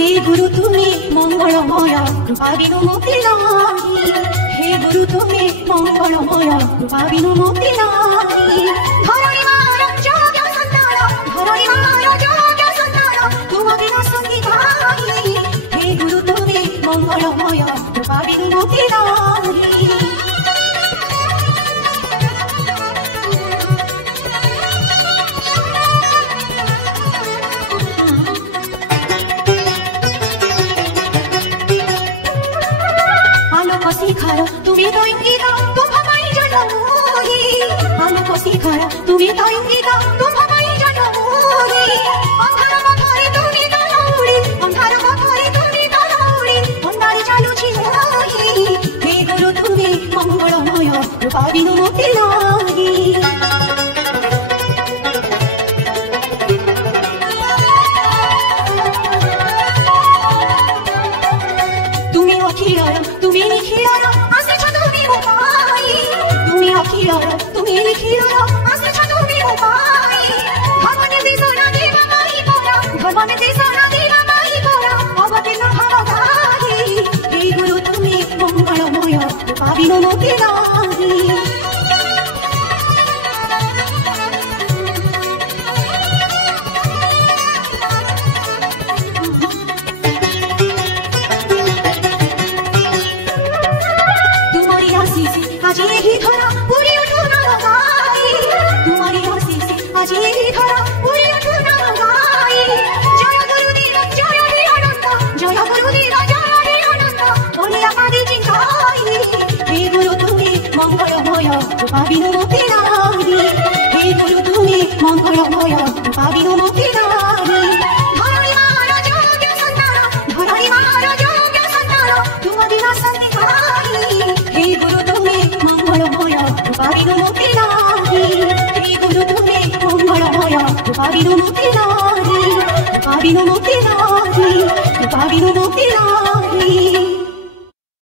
हे गुरु तुम्हें मंगलमय कृपा बिनु मुक्ति नाही। हे गुरु तुम्हें मंगलमय कृपा बिनु मुक्ति नाही। धरणी मार जोग्य संतान, धरणी मार जोग्य संतान, तुम बिनु संगी नाही। हे गुरु तुम्हें मंगलमय कृपा बिनु मुक्ति नाही। শিখার তুমি তো ইঙ্গিত তোমায় জন্মই, আলোক শিখার তুমি তো ইঙ্গিত তোমায় জন্মই। অন্ধার পথে তুমি দৌড়ি, অন্ধার পথে তুমি দৌড়ি, অন্ধার চালুছি মই। হে গুরু তুমি মঙ্গলময় কৃপা বিনু মুক্তি নাই। তুমি অখিলার তুমি নিখিলার আসেছ তুমি উপায়, তুমি অখিলার তুমি নিখিলার আসেছ তুমি উপায়। ভগবান দিশনা দিবা মাই পরা, ভগবান দিশনা দিবা মাই পরা, অবতীর্ণ হও গাহি। হে গুরু তুমি মঙ্গলময় কৃপা বিনু মুক্তি নাই। আজি এই ধরা পুরি উঠো না গাই, তোমারি আশিসে আজি এই ধরা পুরি উঠো না গাই। জয় গুরুদেব জয় হে আনন্দ, জয় গুরুদেব জয় হে আনন্দ, বলিয়া পারি জিঙ্গাই। হে গুরু তুমি মঙ্গলময় কৃপা বিনু মুক্তি নাই। হে গুরু তুমি মঙ্গলময় কৃপা বিনু মুক্তি নাই। ধরণী মার যোগ্য সন্তান, ধরণী মার যোগ্য সন্তান, তুম বিনা সন্তি নাই। হে গুরু মঙ্গলময় কৃপা বিনু মুক্তি নাই। হে গুরু তুমি মঙ্গলময় কৃপা বিনু মুক্তি নাই। কৃপা বিনু মুক্তি নাই, কৃপা বিনু মুক্তি নাই।